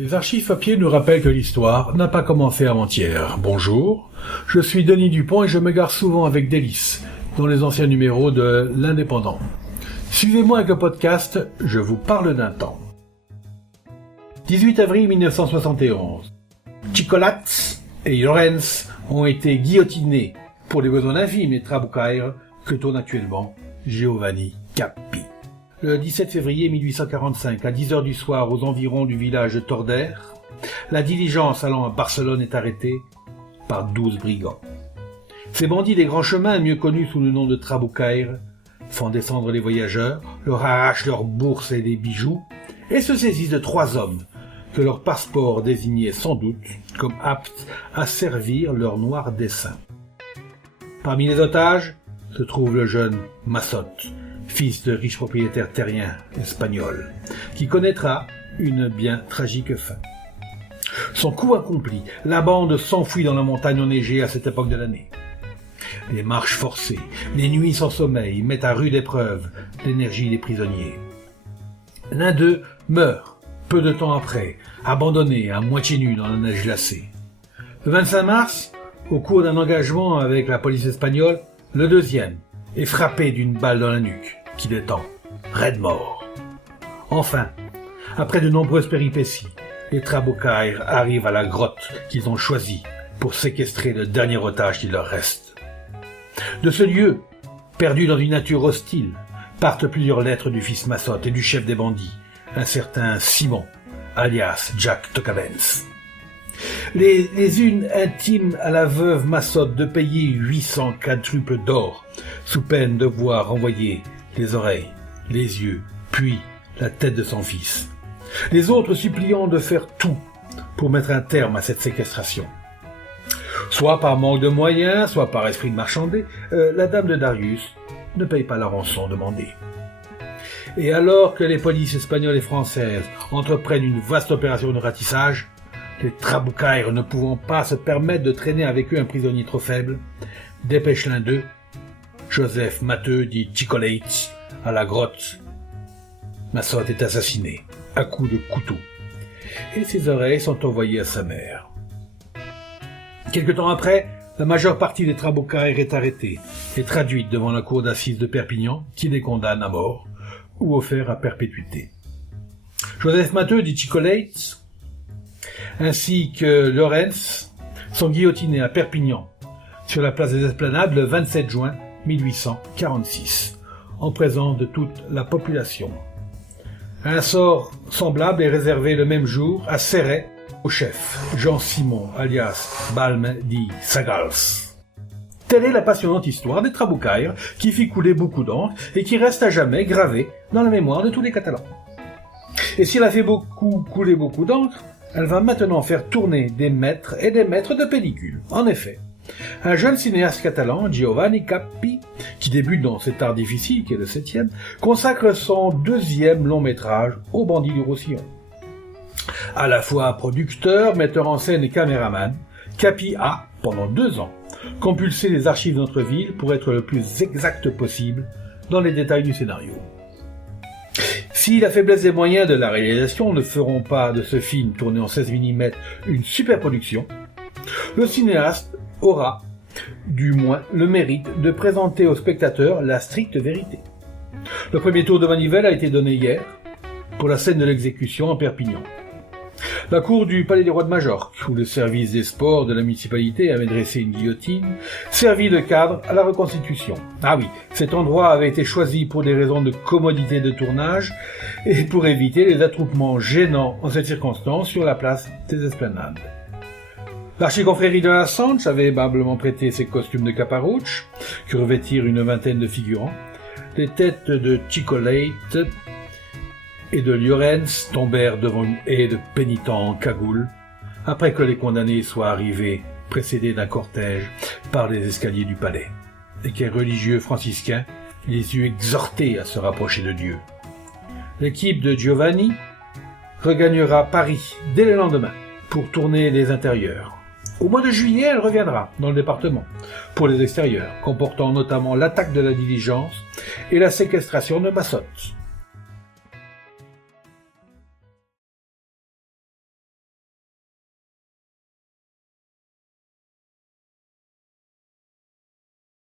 Les archives papier nous rappellent que l'histoire n'a pas commencé avant-hier. Bonjour, je suis Denis Dupont et je me gare souvent avec délice dans les anciens numéros de l'Indépendant. Suivez-moi avec le podcast « Je vous parle d'un temps ». 18 avril 1971. Chicolatz et Llorens ont été guillotinés pour les besoins d'un film et Trabucaire que tourne actuellement Giovanni Cappi. Le 17 février 1845, à 10h du soir, aux environs du village de Tordère, la diligence allant à Barcelone est arrêtée par 12 brigands. Ces bandits des grands chemins, mieux connus sous le nom de Trabucaire, font descendre les voyageurs, leur arrachent leurs bourses et des bijoux, et se saisissent de 3 hommes que leur passeport désignait sans doute comme aptes à servir leur noir dessein. Parmi les otages se trouve le jeune Massotte, fils de riches propriétaires terriens espagnols, qui connaîtra une bien tragique fin. Son coup accompli, la bande s'enfuit dans la montagne enneigée à cette époque de l'année. Les marches forcées, les nuits sans sommeil mettent à rude épreuve l'énergie des prisonniers. L'un d'eux meurt peu de temps après, abandonné à moitié nu dans la neige glacée. Le 25 mars, au cours d'un engagement avec la police espagnole, le deuxième est frappé d'une balle dans la nuque, qu'il étend, raide mort. Enfin, après de nombreuses péripéties, les Trabucaire arrivent à la grotte qu'ils ont choisie pour séquestrer le dernier otage qu'il leur reste. De ce lieu, perdu dans une nature hostile, partent plusieurs lettres du fils Massotte et du chef des bandits, un certain Simon, alias Jack Tocavens. Les unes intiment à la veuve Massotte de payer 800 quadruples d'or, sous peine de voir renvoyer les oreilles, les yeux, puis la tête de son fils. Les autres suppliant de faire tout pour mettre un terme à cette séquestration. Soit par manque de moyens, soit par esprit de marchander, la dame de Darius ne paye pas la rançon demandée. Et alors que les polices espagnoles et françaises entreprennent une vaste opération de ratissage, les Trabucaire ne pouvant pas se permettre de traîner avec eux un prisonnier trop faible, dépêchent l'un d'eux, Joseph Matteux dit Chicolatz, à la grotte. Massotte est assassiné, à coups de couteau, et ses oreilles sont envoyées à sa mère. Quelque temps après, la majeure partie des Trabucaire est arrêtée et traduite devant la cour d'assises de Perpignan, qui les condamne à mort ou offert à perpétuité. Joseph Matteux dit Chicolatz, ainsi que Llorens, sont guillotinés à Perpignan, sur la place des Esplanades, le 27 juin 1846, en présence de toute la population. Un sort semblable est réservé le même jour à Céret, au chef, Jean-Simon, alias Balme dit Sagals. Telle est la passionnante histoire des Trabucaire qui fit couler beaucoup d'encre et qui reste à jamais gravée dans la mémoire de tous les Catalans. Et si elle a fait couler beaucoup d'encre, elle va maintenant faire tourner des maîtres et des maîtres de pellicule. En effet, un jeune cinéaste catalan, Giovanni Cappi, qui débute dans cet art difficile qui est le 7e, consacre son 2e long métrage aux bandits du Roussillon. À la fois producteur, metteur en scène et caméraman, Cappi a, pendant 2 ans, compulsé les archives de notre ville pour être le plus exact possible dans les détails du scénario. Si la faiblesse des moyens de la réalisation ne feront pas de ce film tourné en 16 mm une super production, le cinéaste aura, du moins, le mérite de présenter aux spectateurs la stricte vérité. Le premier tour de manivelle a été donné hier pour la scène de l'exécution en Perpignan. La cour du Palais des Rois de Majorque, où le service des sports de la municipalité avait dressé une guillotine, servit de cadre à la reconstitution. Ah oui, cet endroit avait été choisi pour des raisons de commodité de tournage et pour éviter les attroupements gênants en cette circonstance sur la place des Esplanades. L'archiconfrérie de la Sanche avait aimablement prêté ses costumes de caparouche, que revêtirent une vingtaine de figurants. Les têtes de Chicolatz et de Llorens tombèrent devant une haie de pénitents en cagoule, après que les condamnés soient arrivés, précédés d'un cortège, par les escaliers du palais, et qu'un religieux franciscain les eut exhortés à se rapprocher de Dieu. L'équipe de Giovanni regagnera Paris dès le lendemain pour tourner les intérieurs. Au mois de juillet, elle reviendra dans le département pour les extérieurs, comportant notamment l'attaque de la diligence et la séquestration de Massotte.